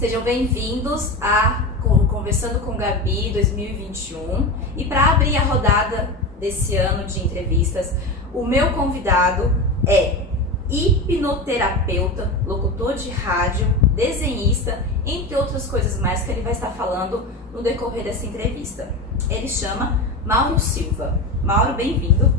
Sejam bem-vindos a Conversando com Gabi 2021. E para abrir a rodada desse ano de entrevistas, o meu convidado é hipnoterapeuta, locutor de rádio, desenhista, entre outras coisas mais que ele vai estar falando no decorrer dessa entrevista. Ele chama Mauro Silva. Mauro, bem-vindo.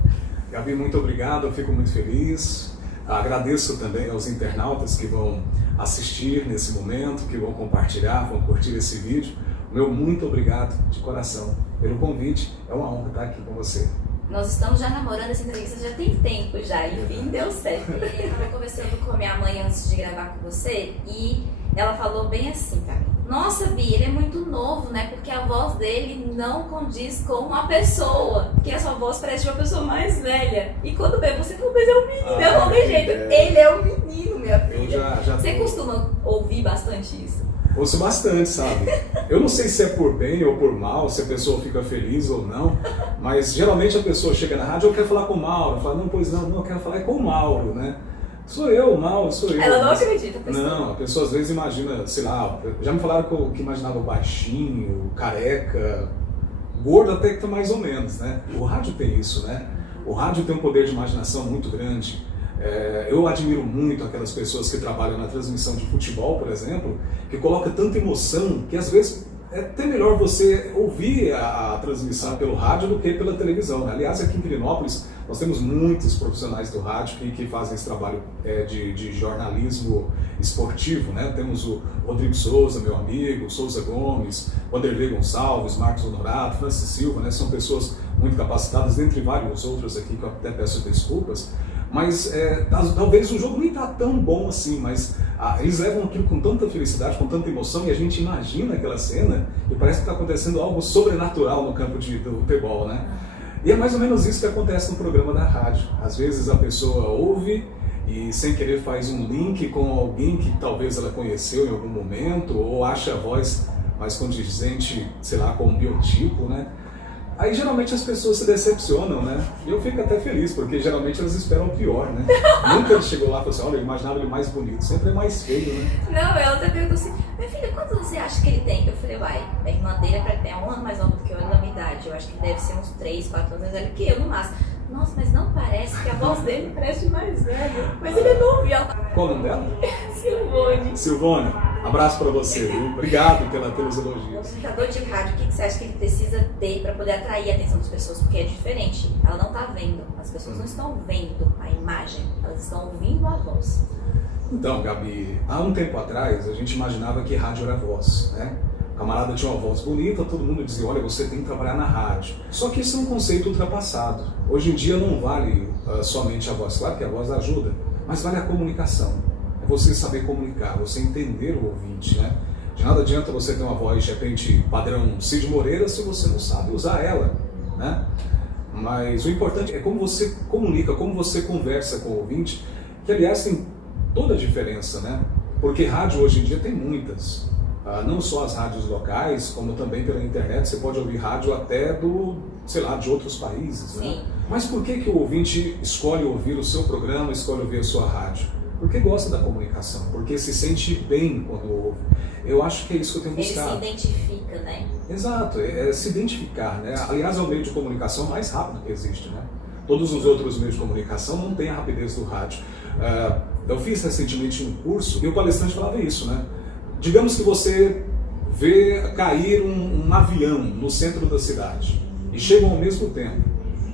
Gabi, muito obrigado, eu fico muito feliz. Agradeço também aos internautas que vão assistir nesse momento, que vão compartilhar, vão curtir esse vídeo. Meu muito obrigado de coração pelo convite, é uma honra estar aqui com você. Nós estamos já namorando essa entrevista já tem tempo já, enfim, deu certo. Eu estava conversando com a minha mãe antes de gravar com você e ela falou bem assim, cara. Nossa, Bi, ele é muito novo, né? Porque a voz dele não condiz com uma pessoa. Porque a sua voz parece de uma pessoa mais velha. E quando vê, você falou, mas é um menino, eu não tem jeito. Ele é um menino, minha filha. Você costuma ouvir bastante isso? Ouço bastante, sabe? Eu não sei se é por bem ou por mal, se a pessoa fica feliz ou não, mas geralmente a pessoa chega na rádio, eu quero falar com o Mauro. Fala, não, pois não, eu quero falar com o Mauro, né? Sou eu, o Mauro, sou eu. Ela não acredita, a pessoa. Não, a pessoa às vezes imagina, sei lá, já me falaram que imaginava baixinho, careca, gordo até que tá mais ou menos, né? O rádio tem isso, né? O rádio tem um poder de imaginação muito grande. Eu admiro muito aquelas pessoas que trabalham na transmissão de futebol, por exemplo, que colocam tanta emoção que às vezes é até melhor você ouvir a transmissão pelo rádio do que pela televisão. Aliás, aqui em Pirenópolis nós temos muitos profissionais do rádio que fazem esse trabalho de jornalismo esportivo, né? Temos o Rodrigo Souza, meu amigo, Souza Gomes, Wanderlei Gonçalves, Marcos Honorato, Francis Silva, né? São pessoas muito capacitadas, dentre vários outros aqui que eu até peço desculpas. Mas talvez o jogo nem está tão bom assim, mas eles levam aquilo com tanta felicidade, com tanta emoção, e a gente imagina aquela cena e parece que está acontecendo algo sobrenatural no campo do futebol, né? E é mais ou menos isso que acontece no programa da rádio. Às vezes a pessoa ouve e sem querer faz um link com alguém que talvez ela conheceu em algum momento, ou acha a voz mais condizente, sei lá, com um biotipo, né? Aí geralmente as pessoas se decepcionam, né? E eu fico até feliz, porque geralmente elas esperam o pior, né? Nunca ele chegou lá e falou assim, olha, eu imaginava ele mais bonito, sempre é mais feio, né? Não, ela até perguntou assim, minha filha, quantos você acha que ele tem? Eu falei, uai, a irmã dele é um ano mais nova do que eu, da minha idade. Eu acho que deve ser uns 3, 4 anos mais velho que eu, no máximo. Nossa, mas não parece, que a voz dele parece mais velho. Mas ele é novo, e ela... Qual o nome dela? Silvone. Silvone, abraço pra você, viu? Obrigado pelos elogios. O apresentador de rádio, o que você acha que ele precisa ter para poder atrair a atenção das pessoas? Porque é diferente, ela não está vendo, as pessoas não estão vendo a imagem, elas estão ouvindo a voz. Então, Gabi, há um tempo atrás a gente imaginava que rádio era voz, né? O camarada tinha uma voz bonita, todo mundo dizia, olha, você tem que trabalhar na rádio. Só que isso é um conceito ultrapassado. Hoje em dia não vale somente a voz, claro que a voz ajuda, mas vale a comunicação. É você saber comunicar, você entender o ouvinte, né? De nada adianta você ter uma voz, de repente, padrão Cid Moreira, se você não sabe usar ela, né? Mas o importante é como você comunica, como você conversa com o ouvinte, que aliás tem toda a diferença, né? Porque rádio hoje em dia tem muitas. Não só as rádios locais, como também pela internet, você pode ouvir rádio até de outros países, né? Mas por que o ouvinte escolhe ouvir o seu programa, escolhe ouvir a sua rádio? Porque gosta da comunicação, porque se sente bem quando ouve. Eu acho que é isso que eu tenho buscado. Ele se identifica, né? Exato, é se identificar, né? Aliás, é o meio de comunicação mais rápido que existe, né? Todos os outros meios de comunicação não têm a rapidez do rádio. Eu fiz recentemente um curso e o palestrante falava isso, né? Digamos que você vê cair um avião no centro da cidade e chegam ao mesmo tempo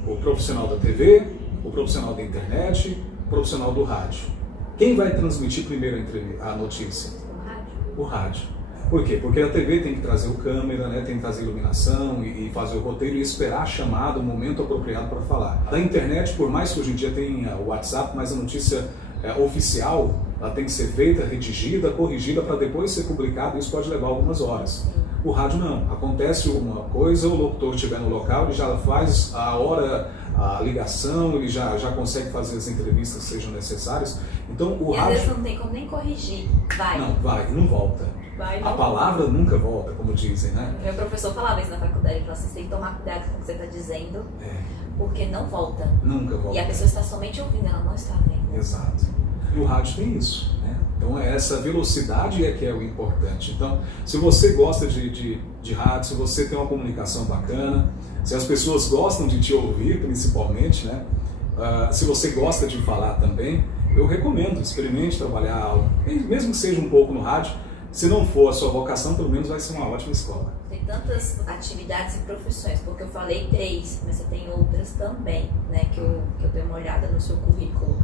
o profissional da TV, o profissional da internet, o profissional do rádio. Quem vai transmitir primeiro a notícia? O rádio. Por quê? Porque a TV tem que trazer o câmera, né? Tem que trazer iluminação e fazer o roteiro e esperar a chamada, o momento apropriado para falar. Da internet, por mais que hoje em dia tenha o WhatsApp, mas a notícia oficial, ela tem que ser feita, redigida, corrigida para depois ser publicada, e isso pode levar algumas horas. O rádio não. Acontece uma coisa, o locutor estiver no local, ele já faz a hora, a ligação, ele já consegue fazer as entrevistas que sejam necessárias. Então o rádio... às vezes não tem como nem corrigir. Vai. Não, vai, não volta. A palavra nunca volta, como dizem, né? Meu professor falava isso na faculdade, ele falou assim, você tem que tomar cuidado com o que você está dizendo, porque não volta. Nunca volta. E a pessoa está somente ouvindo, ela não está vendo. Exato. E o rádio tem isso, né? Então essa velocidade é que é o importante. Então, se você gosta de rádio, se você tem uma comunicação bacana, se as pessoas gostam de te ouvir, principalmente, né? Se você gosta de falar também, eu recomendo, experimente trabalhar algo, mesmo que seja um pouco no rádio. Se não for a sua vocação, pelo menos vai ser uma ótima escola. Tem tantas atividades e profissões, porque eu falei 3, mas você tem outras também, né? Que eu dei uma olhada no seu currículo.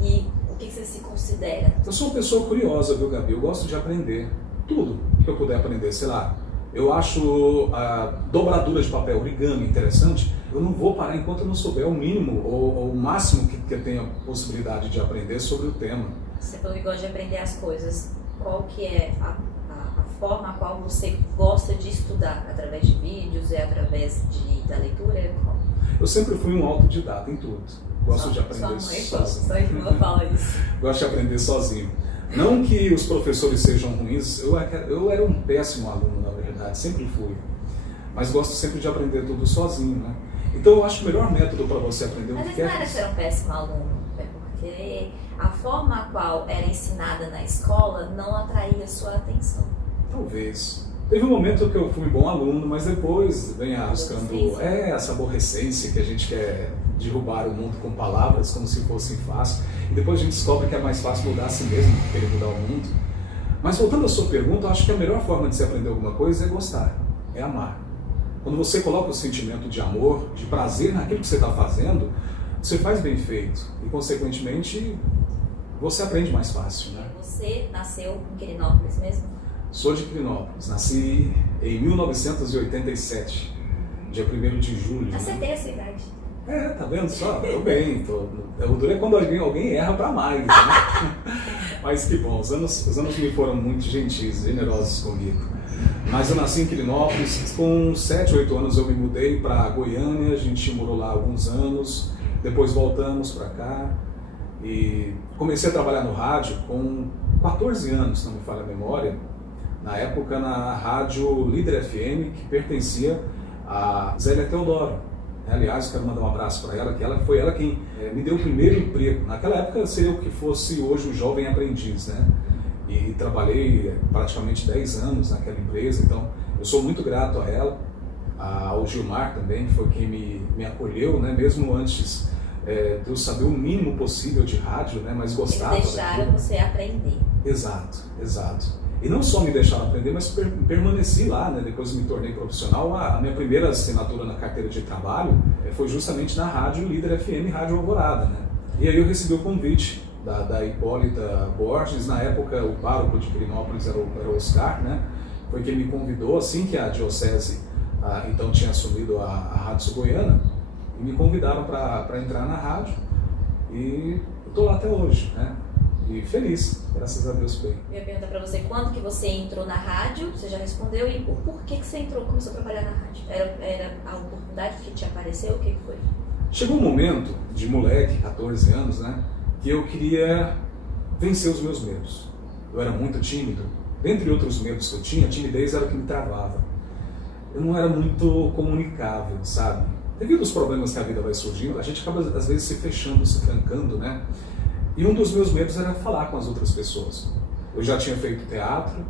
E o que você se considera? Eu sou uma pessoa curiosa, viu, Gabi? Eu gosto de aprender tudo que eu puder aprender, sei lá. Eu acho a dobradura de papel, origami, interessante. Eu não vou parar enquanto eu não souber o mínimo ou o máximo que eu tenha possibilidade de aprender sobre o tema. Você falou que gosta de aprender as coisas. Qual que é a forma a qual você gosta de estudar? Através de vídeos e através da leitura? Eu sempre fui um autodidata em tudo. Gosto de aprender sozinho. Sua irmã fala isso. Gosto de aprender sozinho. Não que os professores sejam ruins, eu era um péssimo aluno, na verdade, sempre fui. Mas gosto sempre de aprender tudo sozinho, né? Então eu acho que o melhor método para você aprender o que quer... Mas não era ser um péssimo aluno, é porque a forma a qual era ensinada na escola não atraía sua atenção. Talvez. Teve um momento que eu fui um bom aluno, mas depois vem buscando essa aborrecência que a gente quer derrubar o mundo com palavras como se fosse fácil. E depois a gente descobre que é mais fácil mudar a si mesmo do que querer mudar o mundo. Mas voltando à sua pergunta, eu acho que a melhor forma de se aprender alguma coisa é gostar, é amar. Quando você coloca o sentimento de amor, de prazer naquilo que você está fazendo, você faz bem feito e, consequentemente, você aprende mais fácil, né? Você nasceu em Quirinópolis mesmo? Sou de Quirinópolis, nasci em 1987, dia 1º de julho. Acertei a sua idade. Tá vendo só? Tô bem. O duro é quando alguém erra pra mais, né? Mas que bom, os anos me foram muito gentis, generosos comigo. Mas eu nasci em Quirinópolis, com 7, 8 anos eu me mudei para Goiânia, a gente morou lá alguns anos, depois voltamos para cá e comecei a trabalhar no rádio com 14 anos, se não me falha a memória, na época na rádio Líder FM, que pertencia a Zélia Teodoro. Aliás, eu quero mandar um abraço para ela, que foi ela quem me deu o primeiro emprego. Naquela época seria o que fosse hoje um jovem aprendiz, né? E trabalhei praticamente 10 anos naquela empresa, então eu sou muito grato a ela, ao Gilmar também, que foi quem me acolheu, né? Mesmo antes de eu saber o mínimo possível de rádio, né? Mas gostava. Eles deixaram você aprender. Exato, exato. E não só me deixaram aprender, mas permaneci lá, né? Depois me tornei profissional. A minha primeira assinatura na carteira de trabalho foi justamente na rádio Líder FM, Rádio Alvorada, né? E aí eu recebi o convite da Hipólita Borges. Na época o pároco de Quirinópolis era o Oscar, né? Foi quem me convidou, assim que a diocese então tinha assumido a Rádio Sul-Goiana, e me convidaram para entrar na rádio, e estou lá até hoje, né? E feliz, graças a Deus bem. Eu ia perguntar para você, quando que você entrou na rádio, você já respondeu, e o porquê que você começou a trabalhar na rádio? Era a oportunidade que te apareceu, o que foi? Chegou um momento, de moleque, 14 anos, né, que eu queria vencer os meus medos. Eu era muito tímido, dentre outros medos que eu tinha, a timidez era o que me travava. Eu não era muito comunicável, sabe? Devido aos problemas que a vida vai surgindo, a gente acaba às vezes se fechando, se trancando, né? E um dos meus medos era falar com as outras pessoas. Eu já tinha feito teatro,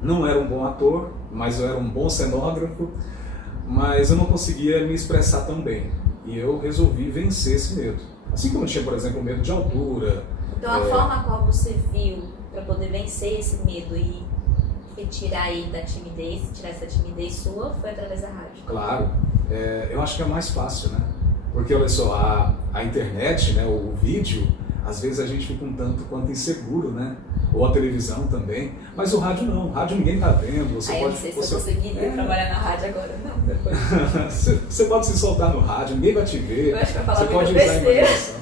não era um bom ator, mas eu era um bom cenógrafo, mas eu não conseguia me expressar tão bem. E eu resolvi vencer esse medo. Assim como eu tinha, por exemplo, medo de altura. Então a forma a qual você viu para poder vencer esse medo e tirar aí da timidez, tirar essa timidez sua, foi através da rádio? Claro, eu acho que é mais fácil, né? Porque olha só, a internet, né, o vídeo, às vezes a gente fica um tanto quanto inseguro, né? Ou a televisão também. Mas o rádio não. O rádio ninguém está vendo. Você pode, não sei se eu conseguiria trabalhar na rádio agora, não. Depois. Você pode se soltar no rádio, ninguém vai te ver. Eu acho que eu falar você pode usar a imaginação.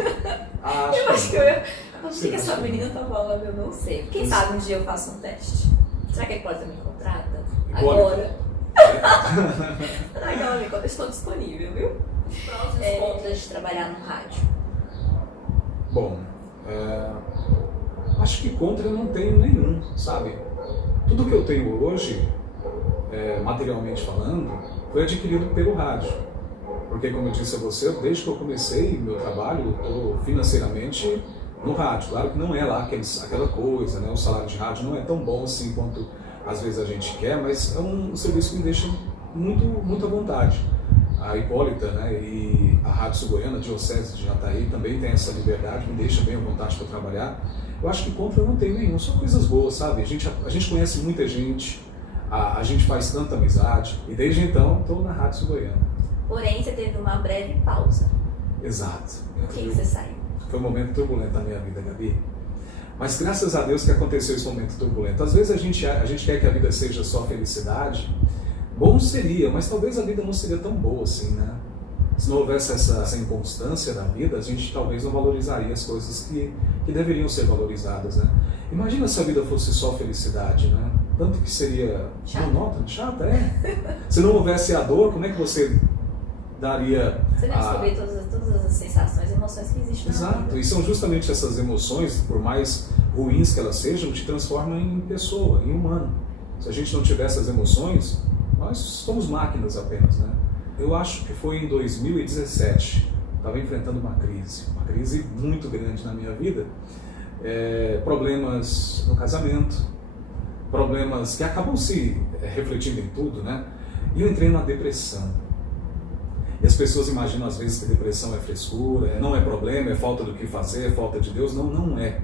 Eu acho que eu ia... O que essa menina tá falando? Eu não sei. Quem sabe um dia eu faço um teste. Será que ele pode me contrata? Agora. Será que ela me contrata? Estou disponível, viu? Os prós e os contras de trabalhar no rádio. Bom, acho que contra eu não tenho nenhum, sabe? Tudo que eu tenho hoje, materialmente falando, foi adquirido pelo rádio. Porque, como eu disse a você, desde que eu comecei meu trabalho, eu estou financeiramente no rádio. Claro que não é lá aquela coisa, né? O salário de rádio não é tão bom assim quanto às vezes a gente quer, mas é um serviço que me deixa muito à vontade. A Hipólita, né, e a Rádio Sul-Goiana, a Diocese de Jataí, também tem essa liberdade, me deixa bem à vontade para trabalhar. Eu acho que contra não tem nenhum, só coisas boas, sabe? A gente conhece muita gente, a gente faz tanta amizade, e desde então estou na Rádio Sul-Goiana. Porém, você teve uma breve pausa. Exato. Por que você saiu? Foi um momento turbulento na minha vida, Gabi. Mas graças a Deus que aconteceu esse momento turbulento. Às vezes a gente quer que a vida seja só felicidade. Bom seria, mas talvez a vida não seria tão boa assim, né? Se não houvesse essa inconstância na vida, a gente talvez não valorizaria as coisas que deveriam ser valorizadas, né? Imagina se a vida fosse só felicidade, né? Tanto que seria monótono, chata, é. Se não houvesse a dor, como é que você daria... Você vai descobrir todas as sensações e emoções que existem na vida. Exato, e são justamente essas emoções, por mais ruins que elas sejam, te transformam em pessoa, em humano. Se a gente não tiver essas emoções, nós somos máquinas apenas, né? Eu acho que foi em 2017, estava enfrentando uma crise muito grande na minha vida, problemas no casamento, problemas que acabam se refletindo em tudo, né? E eu entrei numa depressão. E as pessoas imaginam às vezes que depressão é frescura, não é problema, é falta do que fazer, é falta de Deus. Não, não é.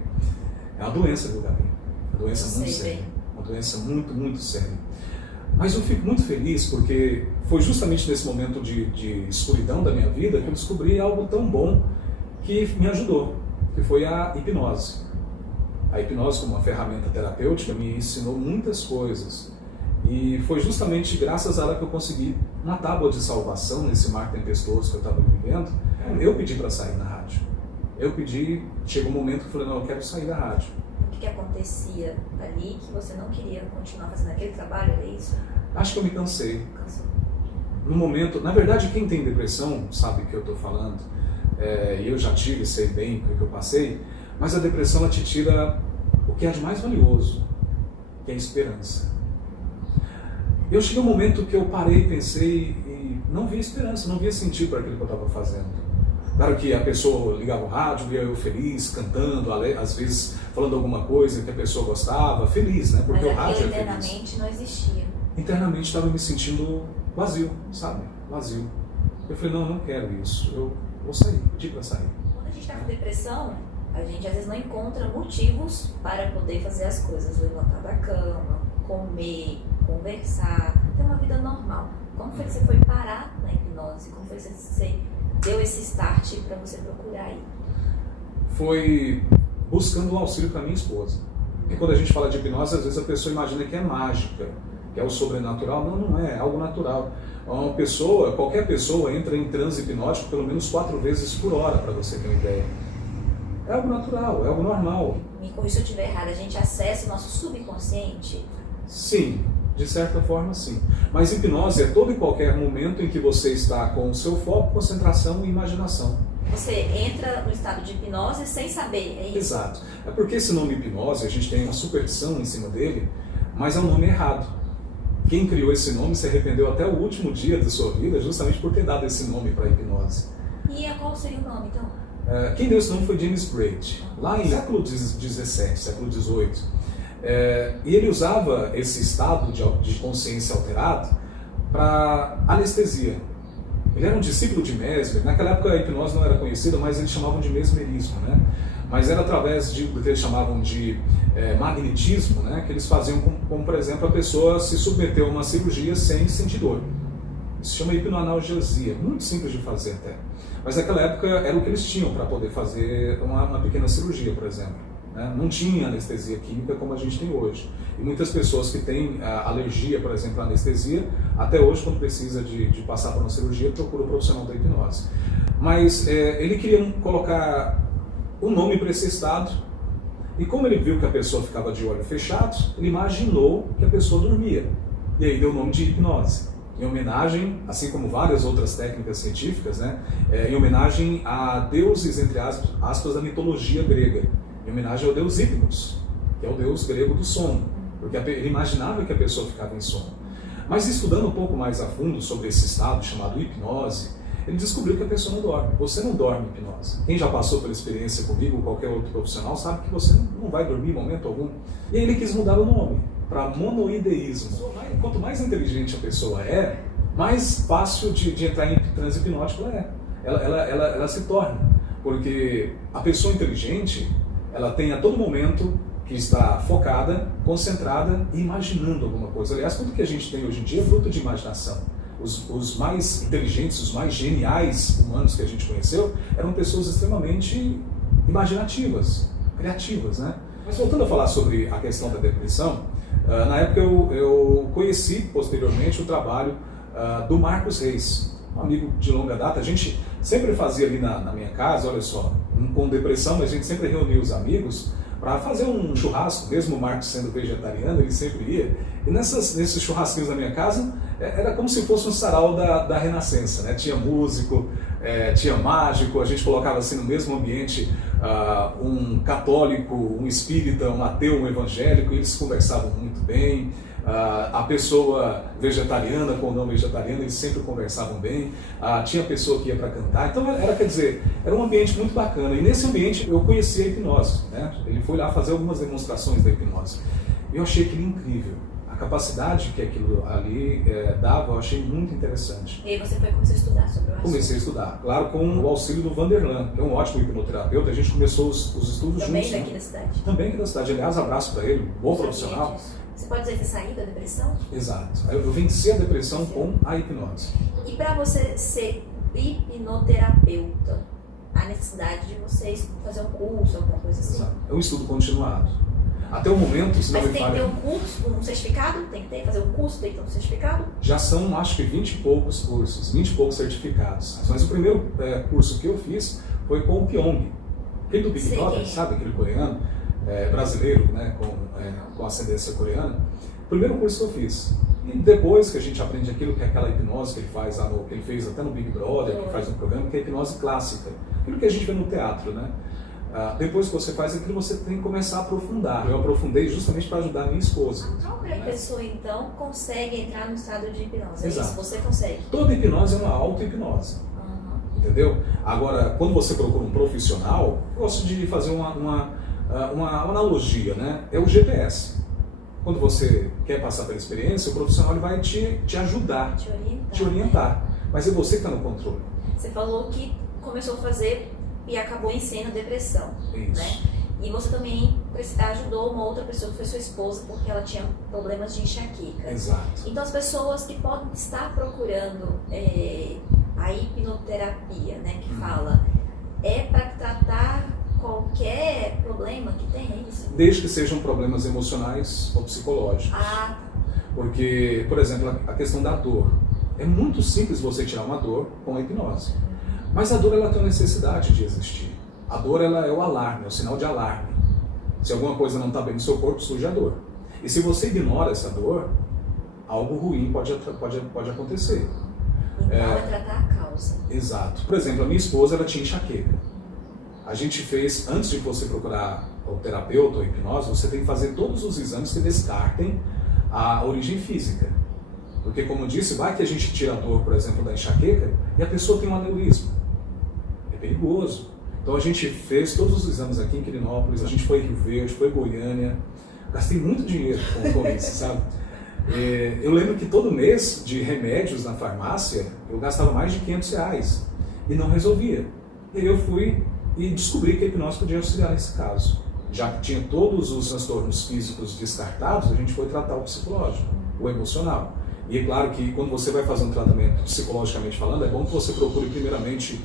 É uma doença, viu, Gabi? Uma doença muito séria. Uma doença muito séria. Mas eu fico muito feliz porque foi justamente nesse momento de escuridão da minha vida que eu descobri algo tão bom que me ajudou, que foi a hipnose. A hipnose, como uma ferramenta terapêutica, me ensinou muitas coisas. E foi justamente graças a ela que eu consegui uma tábua de salvação nesse mar tempestuoso que eu estava vivendo. Eu pedi para sair na rádio. Chegou um momento que eu falei, não, eu quero sair da rádio. O que acontecia ali que você não queria continuar fazendo aquele trabalho, é isso? Acho que eu me cansei. No momento, na verdade, quem tem depressão sabe o que eu estou falando. Eu já tive, sei bem o que eu passei, mas a depressão ela te tira o que é de mais valioso, que é a esperança. Eu cheguei um momento que eu parei, pensei e não via esperança, não via sentido para aquilo que eu estava fazendo. Claro que a pessoa ligava o rádio, via eu feliz, cantando, às vezes falando alguma coisa que a pessoa gostava, feliz, né? Porque mas o rádio é feliz. internamente não existia. Internamente estava me sentindo vazio, sabe? Vazio. Eu falei, não quero isso, eu vou sair, pedi para sair. Quando a gente está com depressão, a gente às vezes não encontra motivos para poder fazer as coisas, levantar da cama, comer, conversar, ter uma vida normal. Como foi que você foi parar na hipnose? Como foi que você deu esse start para você procurar aí? Foi buscando um auxílio para minha esposa. Porque quando a gente fala de hipnose, às vezes a pessoa imagina que é mágica, que é o sobrenatural. Não é algo natural. Qualquer pessoa entra em transe hipnótico pelo menos 4 vezes por hora, para você ter uma ideia. É algo natural, é algo normal. Me corrija se eu estiver errado, a gente acessa o nosso subconsciente? Sim, de certa forma sim. Mas hipnose é todo e qualquer momento em que você está com o seu foco, concentração e imaginação. Você entra no estado de hipnose sem saber, é isso? Exato. É porque esse nome hipnose, a gente tem uma superstição em cima dele, mas é um nome errado. Quem criou esse nome se arrependeu até o último dia da sua vida justamente por ter dado esse nome para a hipnose. E qual seria o nome, então? Quem deu esse nome foi James Braid, lá em século XVII, século XVIII. E ele usava esse estado de consciência alterado para anestesia. Ele era um discípulo de Mesmer. Naquela época a hipnose não era conhecida, mas eles chamavam de mesmerismo, né? Mas era através do que eles chamavam de magnetismo, né? Que eles faziam como, por exemplo, a pessoa se submeteu a uma cirurgia sem sentir dor. Isso se chama hipnoanalgesia, muito simples de fazer até. Mas naquela época era o que eles tinham para poder fazer uma pequena cirurgia, por exemplo. Não tinha anestesia química como a gente tem hoje. E muitas pessoas que têm alergia, por exemplo, à anestesia, até hoje, quando precisa de passar por uma cirurgia, procura o profissional da hipnose. Mas ele queria colocar um nome para esse estado, e como ele viu que a pessoa ficava de olho fechado, ele imaginou que a pessoa dormia. E aí deu o nome de hipnose. Em homenagem, assim como várias outras técnicas científicas, né, em homenagem a deuses, entre aspas, da mitologia grega. Em homenagem ao deus Hipnos, que é o deus grego do sono, porque ele imaginava que a pessoa ficava em sono. Mas estudando um pouco mais a fundo sobre esse estado chamado hipnose, ele descobriu que a pessoa não dorme. Você não dorme em hipnose. Quem já passou pela experiência comigo, ou qualquer outro profissional, sabe que você não vai dormir em momento algum. E aí ele quis mudar o nome para monoideísmo. Quanto mais inteligente a pessoa é, mais fácil de entrar em transe hipnótico ela se torna. Porque a pessoa inteligente, ela tem a todo momento que está focada, concentrada e imaginando alguma coisa. Aliás, tudo que a gente tem hoje em dia é fruto de imaginação. Os mais inteligentes, os mais geniais humanos que a gente conheceu eram pessoas extremamente imaginativas, criativas, né? Mas voltando a falar sobre a questão da depressão, na época eu conheci posteriormente o trabalho do Marcos Reis, um amigo de longa data. A gente sempre fazia ali na minha casa, olha só, com depressão, mas a gente sempre reunia os amigos para fazer um churrasco. Mesmo o Marcos sendo vegetariano, ele sempre ia. E nesses churrasquinhos da minha casa, era como se fosse um sarau da Renascença, né? Tinha músico, tinha mágico, a gente colocava assim no mesmo ambiente um católico, um espírita, um ateu, um evangélico, e eles conversavam muito bem. A pessoa vegetariana com o não vegetariano, eles sempre conversavam bem. Tinha pessoa que ia para cantar. Então era um ambiente muito bacana. E nesse ambiente eu conheci a hipnose, né? Ele foi lá fazer algumas demonstrações da hipnose. E eu achei aquilo incrível. A capacidade que aquilo ali dava, eu achei muito interessante. E aí você começou a estudar sobre o assunto? Comecei a estudar, claro, com o auxílio do Vanderlan, que é um ótimo hipnoterapeuta. A gente começou os estudos também juntos. Também daqui da cidade? Também aqui da cidade. Aliás, abraço para ele, bom profissional. Você pode dizer que você saiu da depressão? Exato. Eu venci a depressão com a hipnose. E para você ser hipnoterapeuta, há necessidade de vocês fazer um curso, alguma coisa assim? Exato. É um estudo continuado. Até o momento, se não me falha... Mas tem que ter um curso, um certificado? Tem que fazer um curso, tem que ter um certificado? Já são, acho que 20 e poucos cursos, 20 e poucos certificados. Mas o primeiro curso que eu fiz foi com o Kyung. Aquele do Big Brother, sabe? Aquele coreano, brasileiro, né? Com ascendência coreana. Primeiro curso que eu fiz. E depois que a gente aprende aquilo que é aquela hipnose que ele faz lá que ele fez até no Big Brother, que faz no programa, que é a hipnose clássica. Aquilo que a gente vê no teatro, né? Depois que você faz aquilo, você tem que começar a aprofundar. Eu aprofundei justamente para ajudar a minha esposa. A própria pessoa, então, consegue entrar no estado de hipnose. Exato. É isso? Você consegue? Toda hipnose é uma auto-hipnose. Entendeu? Agora, quando você procura um profissional, eu gosto de fazer uma analogia, né? É o GPS. Quando você quer passar pela experiência, o profissional ele vai te ajudar, te orientar. Mas é você que está no controle. Você falou que começou a fazer e acabou em cena depressão. Isso. Né? E você também ajudou uma outra pessoa que foi sua esposa porque ela tinha problemas de enxaqueca. Exato. Então as pessoas que podem estar procurando a hipnoterapia, né, que fala, é para tratar qualquer problema que tem, é isso? Desde que sejam problemas emocionais ou psicológicos. Tá. Porque, por exemplo, a questão da dor. É muito simples você tirar uma dor com a hipnose. Mas a dor ela tem uma necessidade de existir. A dor ela é o alarme, é o sinal de alarme. Se alguma coisa não está bem no seu corpo, surge a dor. E se você ignora essa dor, algo ruim pode acontecer. Então é tratar a causa. Exato. Por exemplo, a minha esposa ela tinha enxaqueca. A gente fez, antes de você procurar o terapeuta ou hipnose, você tem que fazer todos os exames que descartem a origem física. Porque, como eu disse, vai que a gente tira a dor, por exemplo, da enxaqueca e a pessoa tem um aneurisma. É perigoso. Então a gente fez todos os exames aqui em Quirinópolis, a gente foi em Rio Verde, foi em Goiânia. Gastei muito dinheiro com isso, sabe? Eu lembro que todo mês de remédios na farmácia, eu gastava mais de R$500 e não resolvia. E aí eu fui e descobri que a hipnose podia auxiliar nesse caso. Já que tinha todos os transtornos físicos descartados, a gente foi tratar o psicológico, o emocional. E é claro que quando você vai fazer um tratamento psicologicamente falando, é bom que você procure primeiramente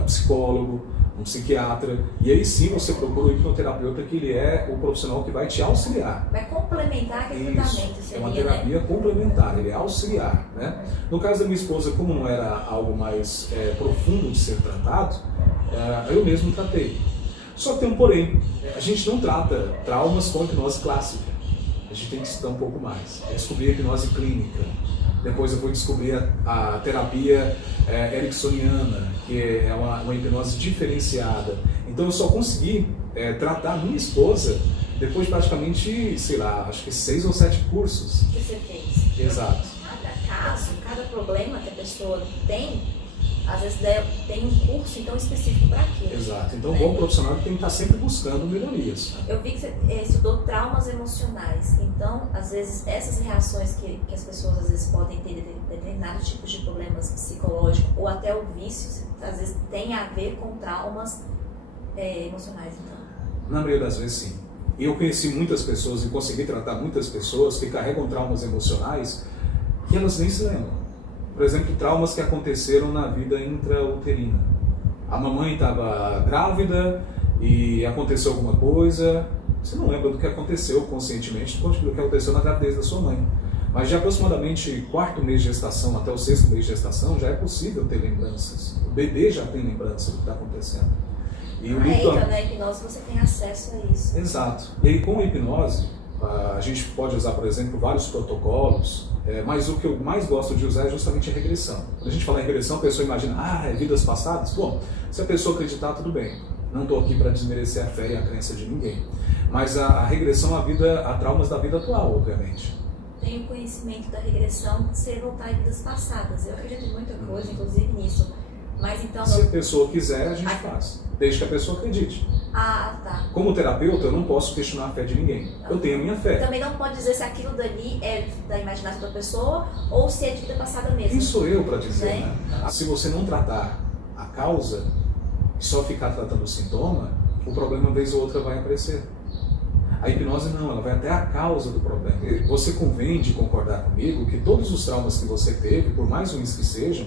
um psicólogo, um psiquiatra, e aí sim você procura o hipnoterapeuta, que ele é o profissional que vai te auxiliar. Vai complementar aquele tratamento. É uma terapia complementar, ele é auxiliar. Né? No caso da minha esposa, como não era algo mais profundo de ser tratado, eu mesmo tratei. Só que tem um porém, a gente não trata traumas com hipnose clássica. A gente tem que estudar um pouco mais. Eu descobri a hipnose clínica. Depois eu fui descobrir a terapia ericksoniana, que é uma hipnose diferenciada. Então eu só consegui tratar minha esposa depois de praticamente, sei lá, acho que 6 ou 7 cursos. Que você fez? Exato. Cada caso, cada problema que a pessoa tem, às vezes tem um curso então específico para aquilo. Exato. Então, né? o bom profissional tem que estar sempre buscando melhorias. Eu vi que você estudou traumas emocionais. Então, às vezes, essas reações que as pessoas às vezes podem ter de determinados tipos de problemas psicológicos ou até o vício, às vezes tem a ver com traumas emocionais, então. Na maioria das vezes, sim. E eu conheci muitas pessoas e consegui tratar muitas pessoas que carregam traumas emocionais que elas nem se lembram. Por exemplo, traumas que aconteceram na vida intrauterina. A mamãe estava grávida e aconteceu alguma coisa, você não lembra do que aconteceu conscientemente, do que aconteceu na gravidez da sua mãe. Mas de aproximadamente 4º mês de gestação até o 6º mês de gestação já é possível ter lembranças. O bebê já tem lembrança do que está acontecendo. E então na hipnose você tem acesso a isso. Exato. E aí com a hipnose, a gente pode usar, por exemplo, vários protocolos, mas o que eu mais gosto de usar é justamente a regressão. Quando a gente fala em regressão, a pessoa imagina, é vidas passadas? Bom, se a pessoa acreditar, tudo bem. Não estou aqui para desmerecer a fé e a crença de ninguém. Mas a regressão a traumas da vida atual, obviamente. Tenho conhecimento da regressão ser voltar em vidas passadas. Eu acredito em muita coisa, inclusive nisso. Mas então... Se a pessoa quiser, a gente faz. Desde que a pessoa acredite. Tá. Como terapeuta, eu não posso questionar a fé de ninguém. Eu tenho a minha fé. Também não pode dizer se aquilo dali é da imaginação da pessoa ou se é de vida passada mesmo. Quem sou eu para dizer, né? Se você não tratar a causa e só ficar tratando o sintoma, o problema, uma vez ou outra, vai aparecer. A hipnose não, ela vai até a causa do problema. Você convém de concordar comigo que todos os traumas que você teve, por mais ruins que sejam,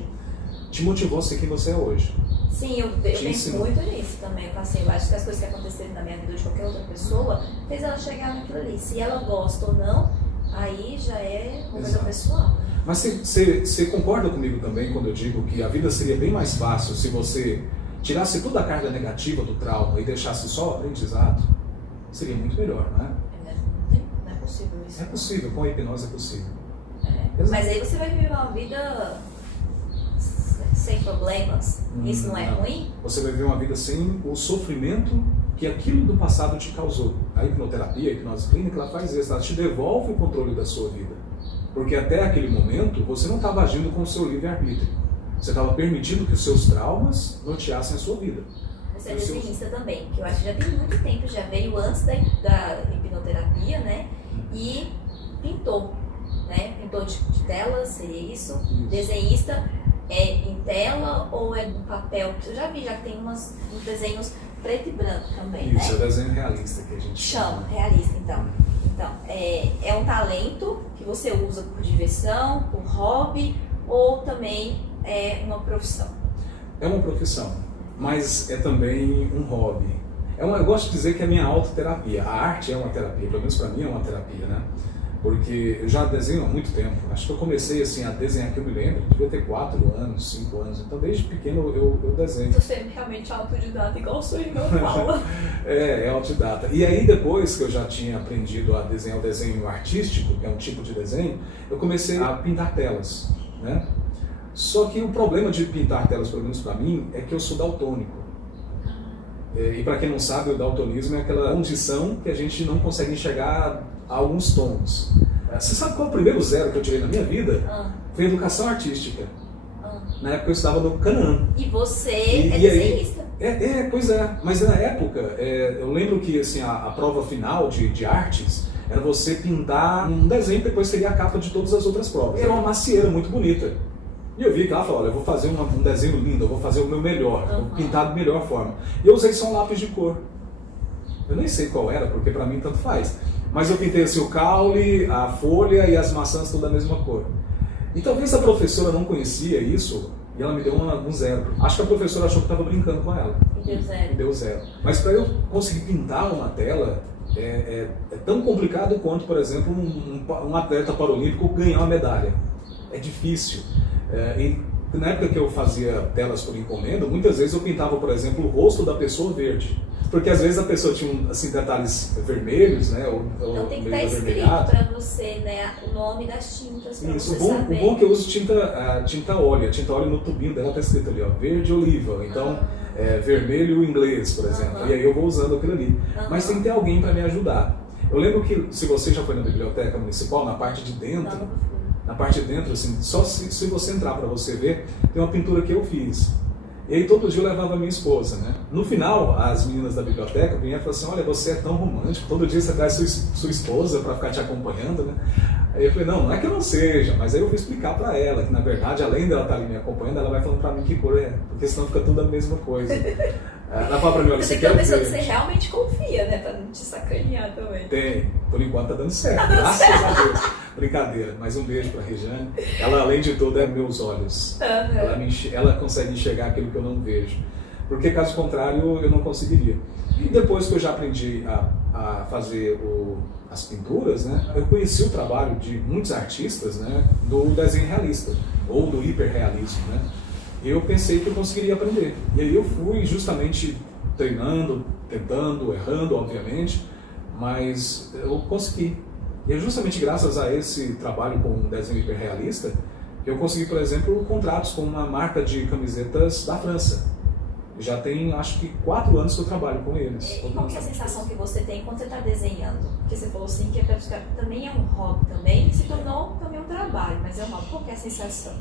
te motivou a ser quem você é hoje. Sim, eu penso muito nisso também. Eu acho que as coisas que aconteceram na minha vida ou de qualquer outra pessoa fez ela chegar naquilo ali. Se ela gosta ou não, aí já é uma coisa pessoal. Mas você concorda comigo também quando eu digo que a vida seria bem mais fácil se você tirasse toda a carga negativa do trauma e deixasse só o aprendizado? Seria muito melhor, não é? Não é possível isso. É possível, com a hipnose é possível. Mas aí você vai viver uma vida sem problemas. Isso não é ruim? Você vai viver uma vida sem o sofrimento que aquilo do passado te causou. A hipnoterapia, a hipnose clínica, ela faz isso, ela te devolve o controle da sua vida. Porque até aquele momento você não estava agindo com o seu livre-arbítrio. Você estava permitindo que os seus traumas norteassem a sua vida. Você é desenhista também, que eu acho que já tem muito tempo, já veio antes da hipnoterapia, né? E pintou, né? Pintou de tela, seria isso? Desenhista é em tela ou é no papel? Eu já vi, já tem uns desenhos preto e branco também, isso, né? é o desenho realista que a gente chama. Realista, então. Então, é um talento que você usa por diversão, por hobby, ou também é uma profissão? É uma profissão, mas é também um hobby. Eu gosto de dizer que é a minha autoterapia. A arte é uma terapia, pelo menos para mim é uma terapia, né? Porque eu já desenho há muito tempo. Acho que eu comecei assim, a desenhar, que eu me lembro, devia ter 4 anos, 5 anos. Então, desde pequeno eu desenho. Você é realmente autodidata, igual o seu irmão fala. É autodidata. E aí, depois que eu já tinha aprendido a desenhar o desenho artístico, que é um tipo de desenho, eu comecei a pintar telas, né? Só que o problema de pintar telas, pelo menos para mim, é que eu sou daltônico. E para quem não sabe, o daltonismo é aquela condição que a gente não consegue enxergar alguns tons. Você sabe qual é o primeiro 0 que eu tirei na minha vida? Foi educação artística. Na época eu estava no Canaã. E você é desenhista? Pois é. Mas na época, eu lembro que assim, a prova final de artes era você pintar um desenho que depois seria a capa de todas as outras provas. Era uma macieira muito bonita. E eu vi que ela falou, olha, eu vou fazer um desenho lindo, eu vou fazer o meu melhor, vou pintar da melhor forma. E eu usei só um lápis de cor. Eu nem sei qual era, porque pra mim tanto faz. Mas eu pintei assim, o caule, a folha e as maçãs tudo da mesma cor. E talvez a professora não conhecia isso e ela me deu um 0. Acho que a professora achou que eu estava brincando com ela. E deu 0. E deu 0. Mas para eu conseguir pintar uma tela é tão complicado quanto, por exemplo, um atleta paralímpico ganhar uma medalha. É difícil. E na época que eu fazia telas por encomenda, muitas vezes eu pintava, por exemplo, o rosto da pessoa verde. Porque às vezes a pessoa tinha assim, detalhes vermelhos, né? Então tem que estar escrito para você, né, o nome das tintas para você saber. O bom é que eu uso tinta óleo. A tinta óleo no tubinho dela está escrito ali, ó, verde oliva. Então, vermelho inglês, por exemplo. E aí eu vou usando aquilo ali. Mas tem que ter alguém para me ajudar. Eu lembro que, se você já foi na biblioteca municipal, na parte de dentro... na parte de dentro, assim, só se você entrar para você ver, tem uma pintura que eu fiz. E aí todo dia eu levava a minha esposa, né? No final, as meninas da biblioteca vinham e falavam assim, olha, você é tão romântico, todo dia você traz sua esposa para ficar te acompanhando, né? Aí eu falei, não é que eu não seja, mas aí eu fui explicar para ela que, na verdade, além dela estar ali me acompanhando, ela vai falando para mim que cor é, porque senão fica tudo a mesma coisa. Ela fala para mim, olha, você quer ver? Você tem que ter uma pessoa que você realmente confia, né? Para não te sacanear também. Tem, por enquanto tá dando certo, graças a Deus. Brincadeira, mas um beijo para a Regiane. Ela, além de tudo, é meus olhos. Ela consegue enxergar aquilo que eu não vejo. Porque, caso contrário, eu não conseguiria. E depois que eu já aprendi a fazer as pinturas, né, eu conheci o trabalho de muitos artistas, né, do desenho realista, ou do hiperrealismo, né. Eu pensei que eu conseguiria aprender. E aí eu fui justamente treinando, tentando, errando, obviamente, mas eu consegui. E é justamente graças a esse trabalho com um desenho hiperrealista que eu consegui, por exemplo, contratos com uma marca de camisetas da França. Já tem, acho que 4 anos que eu trabalho com eles. E qual que é a sensação que você tem quando você está desenhando? Porque você falou assim que é praticamente, também é um hobby também, se tornou também um trabalho, mas é um hobby. Qual que é a sensação?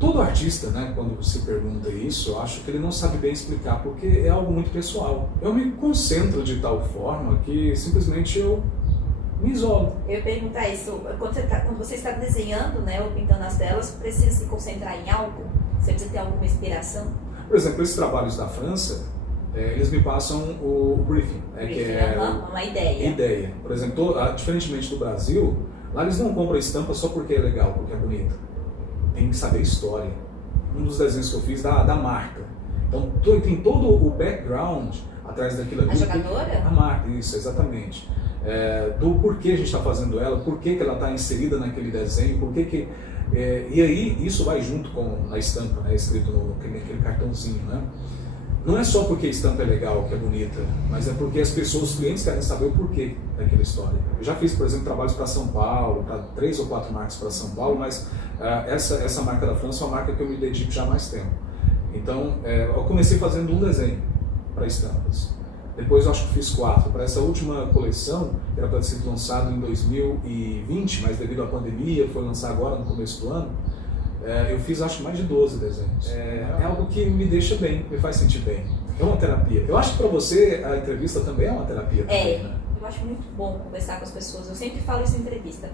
Todo artista, né, quando você pergunta isso, eu acho que ele não sabe bem explicar, porque é algo muito pessoal. Eu me concentro de tal forma que simplesmente eu me isolo. Eu ia perguntar isso, quando você está desenhando, né, ou pintando as telas, precisa se concentrar em algo? Você precisa ter alguma inspiração? Por exemplo, esses trabalhos da França, eles me passam o briefing, que é uma ideia. Ideia. Por exemplo, diferentemente do Brasil, lá eles não compram estampa só porque é legal, porque é bonita. Tem que saber a história. Um dos desenhos que eu fiz da marca. Então tem todo o background atrás daquilo ali. A jogadora? A marca, isso, exatamente. Do porquê a gente está fazendo ela, por que ela está inserida naquele desenho, por que e aí isso vai junto com a estampa, né, escrito naquele cartãozinho, né? Não é só porque a estampa é legal, que é bonita, mas é porque as pessoas, os clientes querem saber o porquê daquela história. Eu já fiz, por exemplo, trabalhos para São Paulo, para 3 ou 4 marcas para São Paulo, mas essa marca da França é uma marca que eu me dedico já há mais tempo. Então, eu comecei fazendo um desenho para estampas. Depois eu acho que fiz 4. Para essa última coleção, que era para ter sido lançado em 2020, mas devido à pandemia, foi lançar agora no começo do ano, eu fiz acho que mais de 12 desenhos. É algo que me deixa bem, me faz sentir bem. É uma terapia. Eu acho que para você a entrevista também é uma terapia. Também, né? Eu acho muito bom conversar com as pessoas. Eu sempre falo isso em entrevista.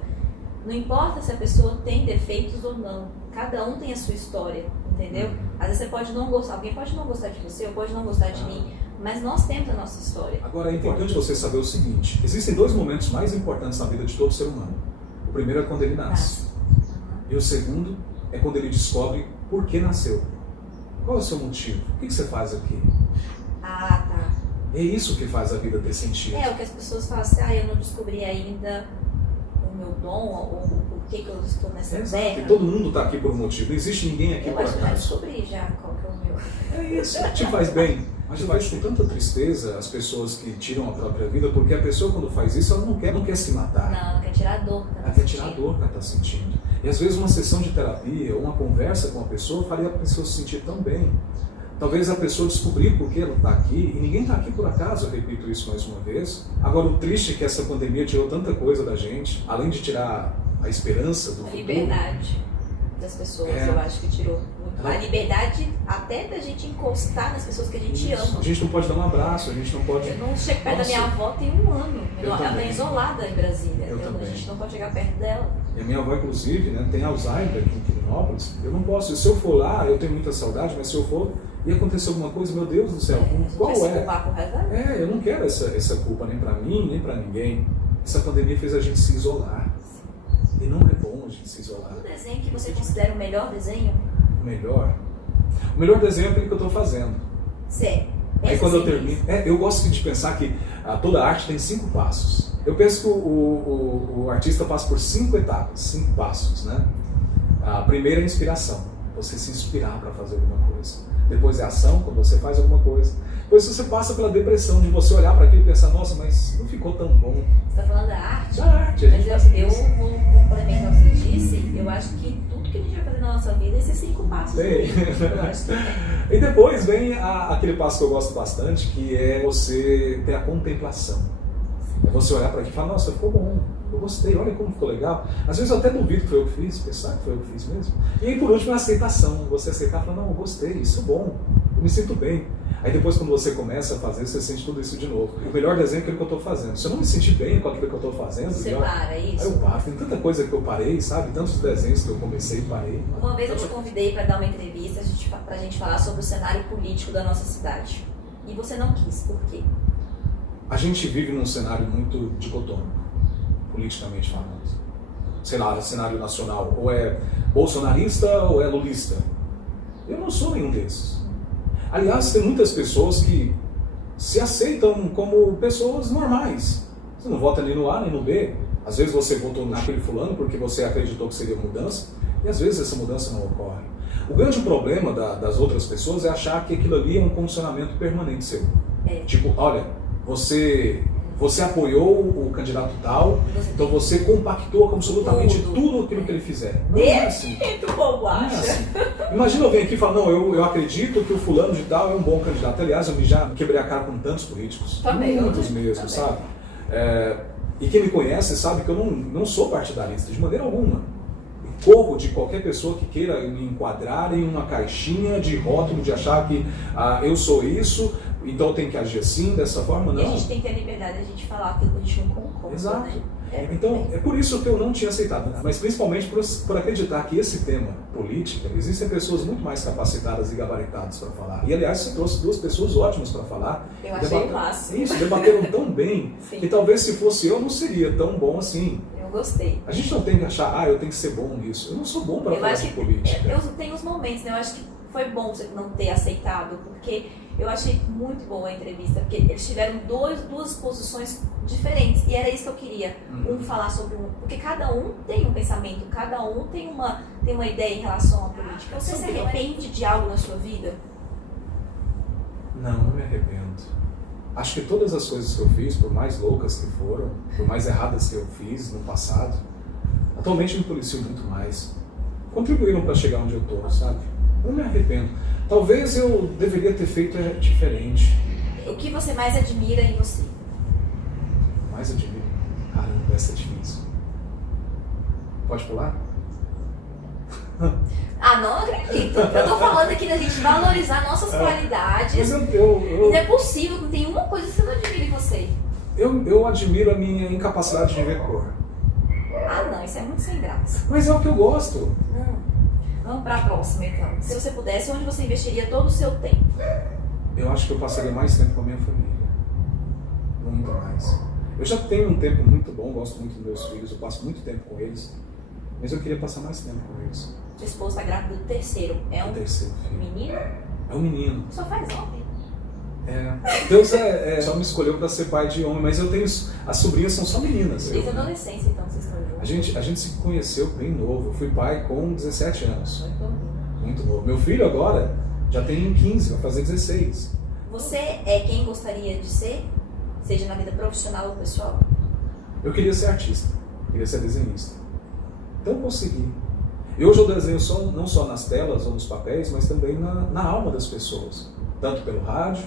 Não importa se a pessoa tem defeitos ou não. Cada um tem a sua história, entendeu? Às vezes você pode não gostar, alguém pode não gostar de você, ou pode não gostar de mim. Mas nós temos a nossa história. Agora é importante você saber o seguinte: existem 2 momentos mais importantes na vida de todo ser humano. O primeiro é quando ele nasce. E o segundo é quando ele descobre por que nasceu. Qual é o seu motivo? O que você faz aqui? Ah, tá. É isso que faz a vida ter sentido. É o que as pessoas falam assim, eu não descobri ainda o meu dom, ou por que eu estou nessa terra. E todo mundo está aqui por um motivo. Não existe ninguém aqui por acaso. Eu acho que eu descobri já qual que é o meu. É isso, te faz bem. Mas eu vejo com tanta tristeza as pessoas que tiram a própria vida, porque a pessoa quando faz isso, ela não quer se matar. Não, ela quer tirar a dor. Ela quer tirar a dor que ela está sentindo. E às vezes uma sessão de terapia, uma conversa com a pessoa, faria a pessoa se sentir tão bem. Talvez a pessoa descobrir por que ela está aqui, e ninguém está aqui por acaso, eu repito isso mais uma vez. Agora, o triste é que essa pandemia tirou tanta coisa da gente, além de tirar a esperança do futuro. A liberdade das pessoas, eu acho que tirou. A liberdade até da gente encostar nas pessoas que a gente ama. A gente não pode dar um abraço, a gente não pode... Eu não chego perto da minha avó tem 1 ano. Ela é isolada em Brasília. A gente não pode chegar perto dela. E a minha avó, inclusive, né, tem Alzheimer aqui em Quirinópolis. Eu não posso. Se eu for lá, eu tenho muita saudade, mas se eu for e acontecer alguma coisa, meu Deus do céu, qual é? Eu não quero essa culpa nem pra mim, nem pra ninguém. Essa pandemia fez a gente se isolar. E não é bom a gente se isolar. O desenho que você considera o melhor desenho? O melhor desenho é aquele que eu estou fazendo. Certo. Aí quando eu termino, eu gosto de pensar que toda arte tem 5 passos. Eu penso que o artista passa por 5 etapas, 5 passos, né? A primeira é a inspiração, você se inspirar para fazer alguma coisa. Depois é a ação, quando você faz alguma coisa. Depois você passa pela depressão de você olhar para aquilo e pensar, nossa, mas não ficou tão bom. Você está falando da arte? Da arte. Mas eu vou complementar o que você disse. Eu acho que tudo que a gente vai fazer na nossa vida é esses 5 passos. Tem. E depois vem aquele passo que eu gosto bastante, que é você ter a contemplação. É você olhar para aquilo e falar, nossa, ficou bom. Eu gostei, olha como ficou legal. Às vezes eu até duvido que foi eu que fiz, pensar que foi eu que fiz mesmo. E aí por último a aceitação, você aceitar e falar, não, eu gostei, isso é bom, eu me sinto bem. Aí depois quando você começa a fazer, você sente tudo isso de novo. O melhor desenho é aquilo que eu estou fazendo. Se eu não me sentir bem com aquilo que eu estou fazendo, você para, é isso? Aí eu paro, tem tanta coisa que eu parei, sabe? Tantos desenhos que eu comecei e parei. Uma vez eu te convidei para dar uma entrevista pra gente falar sobre o cenário político da nossa cidade. E você não quis, por quê? A gente vive num cenário muito dicotômico, politicamente falando. Sei lá, cenário nacional, ou é bolsonarista ou é lulista. Eu não sou nenhum desses. Aliás, tem muitas pessoas que se aceitam como pessoas normais. Você não vota nem no A nem no B. Às vezes você votou naquele fulano porque você acreditou que seria mudança, e às vezes essa mudança não ocorre. O grande problema das outras pessoas é achar que aquilo ali é um condicionamento permanente seu. Tipo, olha, você apoiou o candidato tal, então você compactou com absolutamente tudo aquilo que ele fizer. Não é assim. Muito bom, acho. Não é assim. Imagina eu vir aqui e falar, não, eu acredito que o fulano de tal é um bom candidato. Aliás, eu já quebrei a cara com tantos políticos. Também, muitos mesmo, também. Sabe? E quem me conhece sabe que eu não sou partidarista, de maneira alguma. Corro de qualquer pessoa que queira me enquadrar em uma caixinha de rótulo, de achar que eu sou isso, então eu tenho que agir assim, dessa forma, não. E a gente tem que ter a liberdade de a gente falar aquilo que a gente não concorda. Exato. Né? Então, é por isso que eu não tinha aceitado, mas principalmente por acreditar que esse tema, política, existem pessoas muito mais capacitadas e gabaritadas para falar. E, aliás, você trouxe duas pessoas ótimas para falar. Eu achei o máximo. Isso, debateram tão bem, Sim. que talvez se fosse eu, não seria tão bom assim. Eu gostei. A gente não tem que achar, eu tenho que ser bom nisso. Eu não sou bom para falar de política. Eu tenho os momentos, né? Eu acho que foi bom você não ter aceitado, porque eu achei muito boa a entrevista, porque eles tiveram duas posições diferentes, e era isso que eu queria. Um falar sobre um, porque cada um tem um pensamento, cada um tem uma ideia em relação à política. Você se arrepende de algo na sua vida? Não me arrependo. Acho que todas as coisas que eu fiz, por mais loucas que foram, por mais erradas que eu fiz no passado, atualmente me policio muito mais. Contribuíram para chegar onde eu estou, sabe? Não me arrependo. Talvez eu deveria ter feito diferente. O que você mais admira em você? Mais admiro? Caramba, essa é difícil. Pode pular? Não acredito. Eu tô falando aqui da gente valorizar nossas qualidades. Mas E não é possível que não tem uma coisa que você não admira em você. Eu admiro a minha incapacidade de ver cor. Não, isso é muito sem graça. Mas é o que eu gosto. Vamos para a próxima, então. Se você pudesse, onde você investiria todo o seu tempo? Eu acho que eu passaria mais tempo com a minha família. Muito mais. Eu já tenho um tempo muito bom, gosto muito dos meus filhos, eu passo muito tempo com eles. Mas eu queria passar mais tempo com eles. Sua esposa está grávida do terceiro. É um terceiro filho. Menino? É um menino. Só faz homem. Deus só me escolheu para ser pai de homem, mas eu tenho. As sobrinhas são só meninas. Desde a adolescência, então, vocês estão juntos? A gente se conheceu bem novo. Eu fui pai com 17 anos. Muito novo. Muito novo. Meu filho agora já tem 15, vai fazer 16. Você é quem gostaria de ser? Seja na vida profissional ou pessoal? Eu queria ser artista. Queria ser desenhista. Então eu consegui. E hoje eu desenho não só nas telas ou nos papéis, mas também na alma das pessoas. Tanto pelo rádio,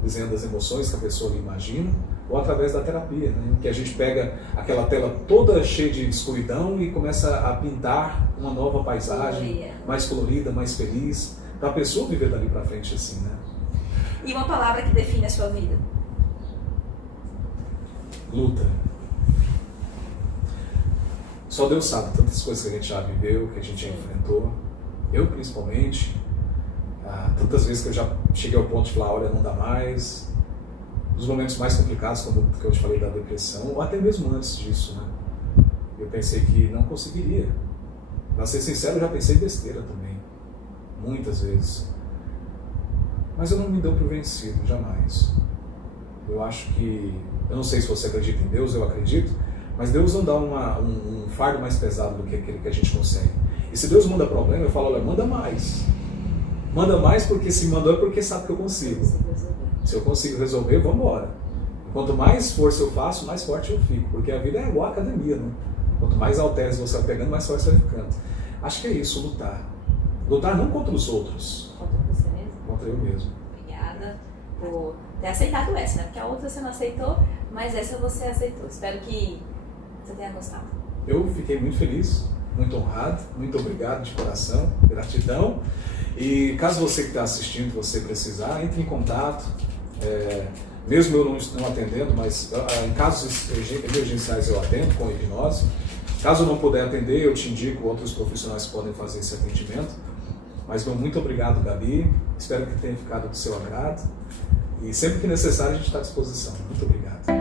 desenhando as emoções que a pessoa imagina, ou através da terapia, né? Que a gente pega aquela tela toda cheia de escuridão e começa a pintar uma nova paisagem, mais colorida, mais feliz, para a pessoa viver dali para frente assim, né? E uma palavra que define a sua vida? Luta. Só Deus sabe tantas coisas que a gente já viveu, que a gente já enfrentou. Eu, principalmente, tantas vezes que eu já cheguei ao ponto de falar, olha, não dá mais. Nos momentos mais complicados, como que eu te falei da depressão, ou até mesmo antes disso, né? Eu pensei que não conseguiria. Pra ser sincero, eu já pensei besteira também. Muitas vezes. Mas eu não me dou por vencido, jamais. Eu acho que... Eu não sei se você acredita em Deus, eu acredito, mas Deus não dá um fardo mais pesado do que aquele que a gente consegue. E se Deus manda problema, eu falo, olha, manda mais. Manda mais porque se mandou é porque sabe que eu consigo. Se eu consigo resolver, vamos embora. Quanto mais força eu faço, mais forte eu fico. Porque a vida é igual a academia, né? Quanto mais halteres você vai pegando, mais forte você vai ficando. Acho que é isso, lutar. Lutar não contra os outros. Contra você mesmo? Contra eu mesmo. Obrigada por ter aceitado essa, né? Porque a outra você não aceitou, mas essa você aceitou. Espero que você tenha gostado. Eu fiquei muito feliz, muito honrado, muito obrigado de coração, gratidão. E caso você que está assistindo, você precisar, entre em contato. Mesmo eu não atendendo, mas em casos emergenciais eu atendo com hipnose. Caso eu não puder atender, eu te indico outros profissionais que podem fazer esse atendimento. Mas muito obrigado, Gabi. Espero que tenha ficado do seu agrado. E sempre que necessário, a gente está à disposição. Muito obrigado.